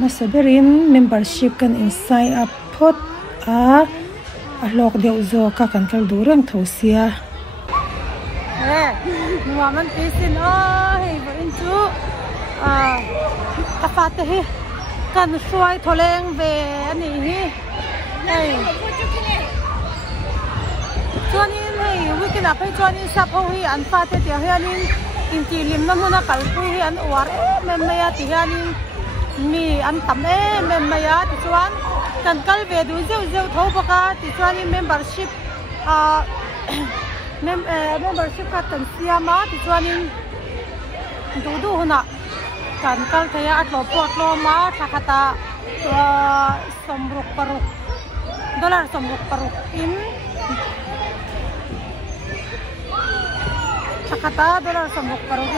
mà severin membership kan in sign up phot a lok deuh zo ka kan kal du rang thosia nuwa man pisin hei borin chu ka fa te hi kan suai tholeng ve ani hi hei chuanin hei weekend apai chuanin sap ho hi an fa te tia hianin in ti lim na huna kal pui hi an war mem maya ti hianin mi an tam mem maya ti chuan kan kal ve du zeu tho baka ti chuanin membership membership ka tan siama ti chuanin du huna kan kal thaya atlo pot lo ma thakata somruk paruk dollar somruk paruk in thakata dollar somruk paruk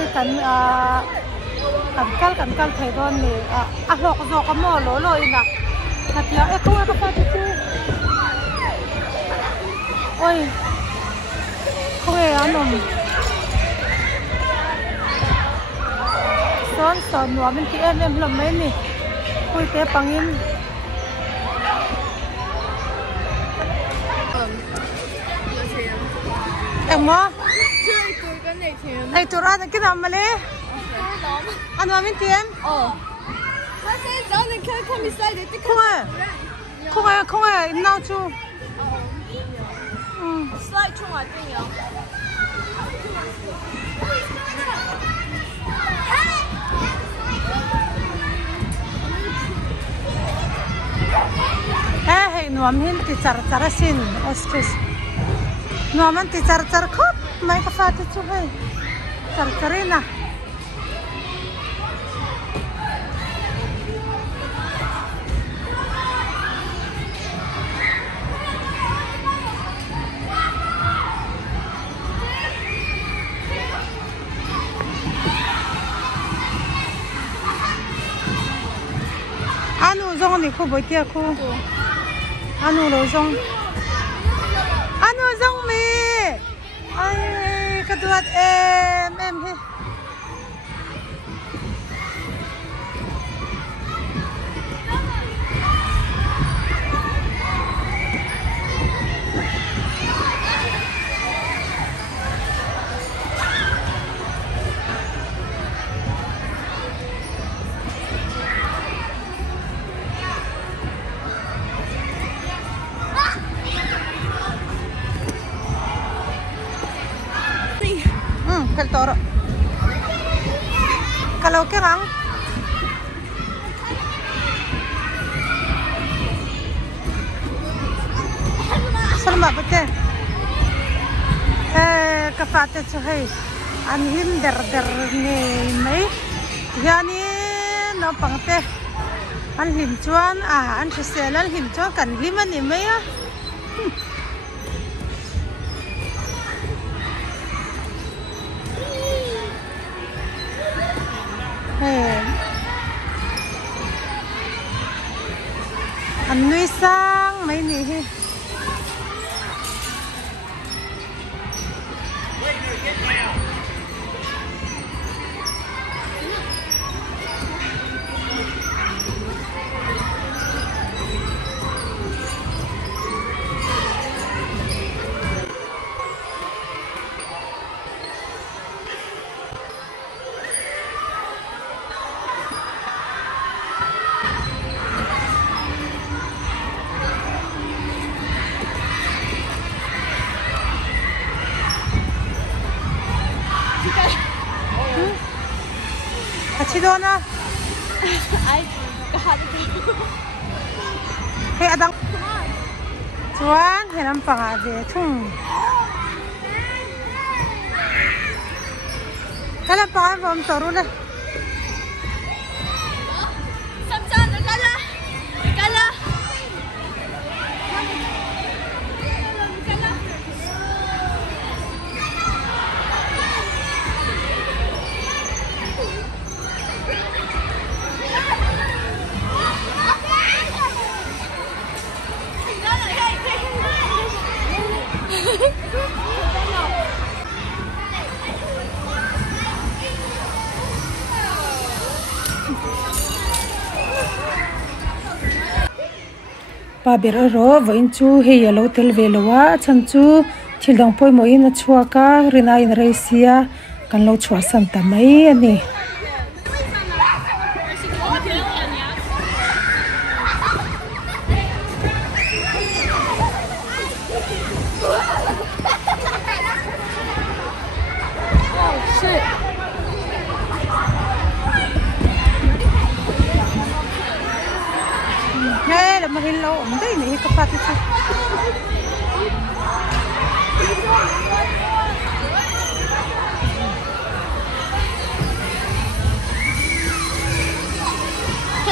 kan kan kal thai don ni a hlok zo ka mo lo ina khatia e ko ka pa chu oi koe anom son nuwa min ti em hlom mai ni pui te pangin em mo ai tur an cái nào mà lẽ anh nuwa min ti em không ai nào chu slide chung à tin nhở hey nuam hin ti char sin ostrich nuam an ti char khop mai ka fa ti chu hey charina zong ni khu boi tia khu anu lo zong mi ai ka duat em he toro kalau kerang selama betul kafate cuhai anhin der ni mai yani no pangte an him chuan an sel an him chuan kan lima ni mai anh nuôi sang mấy nè 같이 도나 ai hey adang chuan heram panga ve thung kala pa vom toru le pa ber ro voin chu he yellow tel velowa chan chu thildang poi mo in chua ka rina in reisia kan lo chua san ta mai ani Hello, hindi ni kapatid siya.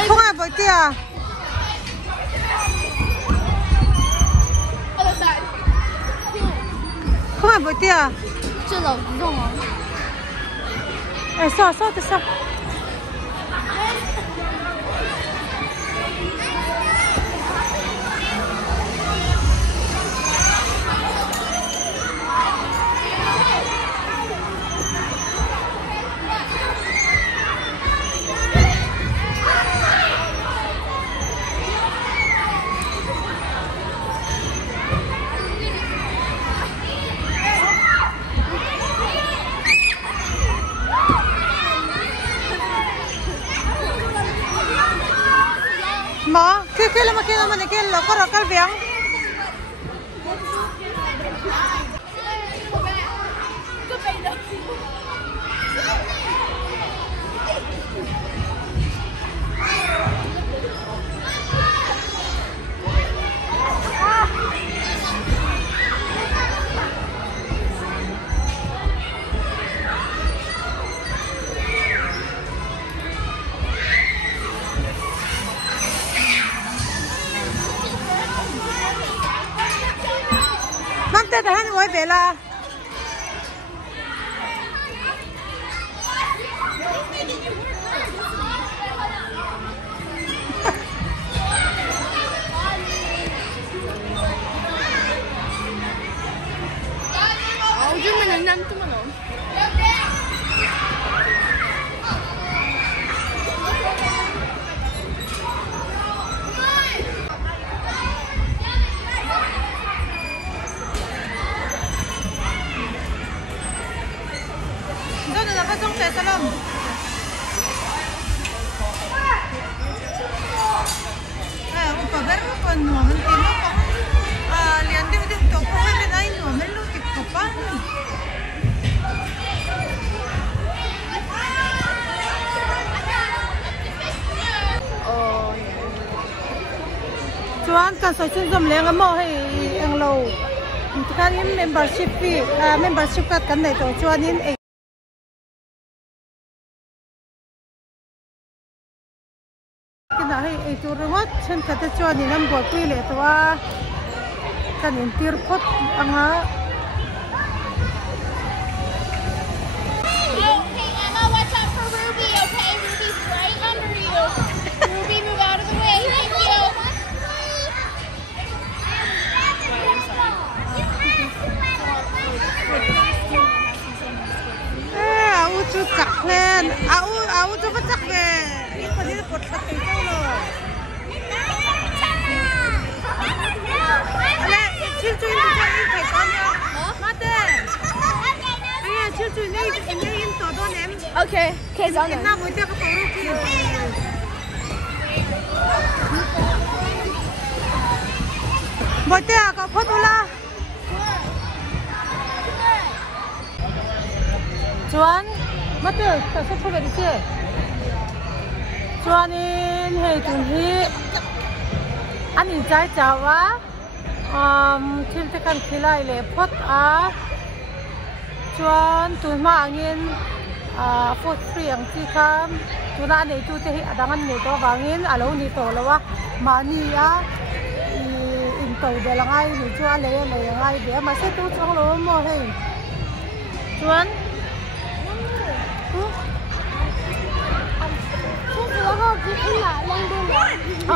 Không ai với tia. Không ai với tia. Chưa lâu rồi. Ê, sao thế sao? Mà kia là mà kia là có rồi cái viếng Thế hắn quay về là 요즘에는 난 뜨면 너. Salam. Upa berro con nuomen timo li andi udik to ko le dai nuomen lo tik ko pa chuan kan so chin zom leng mo hei ang lo kan in membership fee membership card kan nei to chuan in cái chỗ rồi mất trên cái chỗ này nằm bồi quy lệ toa cái niệm tiêu phốt ăn á. Okay, Emma, watch out for Ruby, okay? Ruby's right under you. Ruby, move out of the way. Thank you. Áo chú chặt lên, áo chú bắt chặt về. Phần này cột chặt cái câu rồi. 칠주인 phải con nhá. Mate. Anh 칠주인 này 떠도 nem. Okay, okay, done. Kita mau dia pakai ruki. Buat dia kau potula. Chuan, mate, tak sesuai dari sini. Chuanin hei tun hi ani jai jawa thil te kan khilai le phot a chuan tun ma angin food free ang ti kham tuna nei tu te hi adangan nei to wangin alo ni to lawa mani a in to de langai ni chu a le ngai de ma se tu chang lo mo hei chuan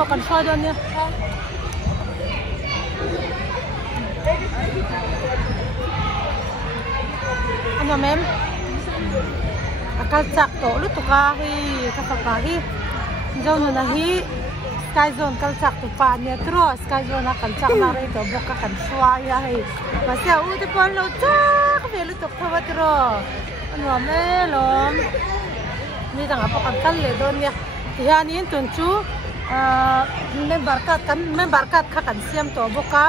cần xoay đơn nha. Anh nhầm em. Akal chak to lu tuka hi kapaka hi. Jauh na hi sky zone kalchak tu pa ne tro sky zone na kalchak na re to boka kan swa ya hei pasya u te pon lo chak ve lu tok thawa tro anwa me lom ni dang apa kan kal le don ya hianin tun chu member kat kha kan siam to boka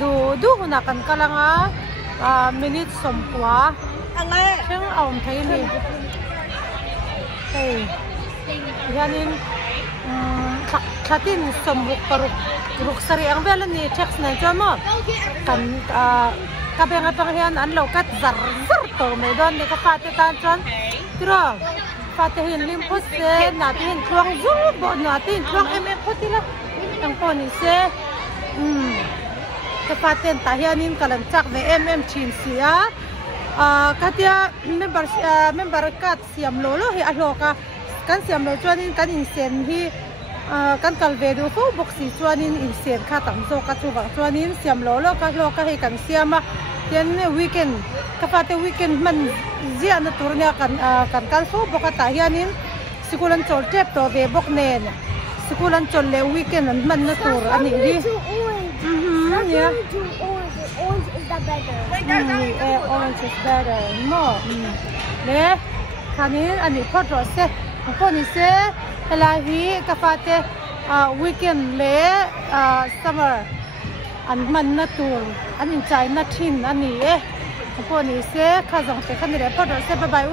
du huna kan kalanga minute sompwa chang aum thai ni hey hianin khatin sombuk paruk ruksari ang belan ni text na jamo kan kabenga panghian an lo kat zar to me don ni ka pate tan chon tro pate hin lim poste na tin thuang zu bo na tin thuang mm potila ang poni se ka paten ta hianin kalam chak ve chin sia katia member kat siam lo hi aloka kan siam lo chuanin kan in sen hi kan kalve du fo boxi chuanin in sen kha tam zo ka chu wang chuanin siam lo ka hi kan siama ten weekend ka pate weekend man zia na turnya kan kal fo boka ta hianin sikulan chol tep to ve bok nen sikulan chol le weekend man na tur ani hi yeah Orange is the better. Orange is better. No. Le kanin ani photo se poni se elahi kafate weekend le summer an man na tur anin chai na thin ani poni se khazong se khanire photo se bye bye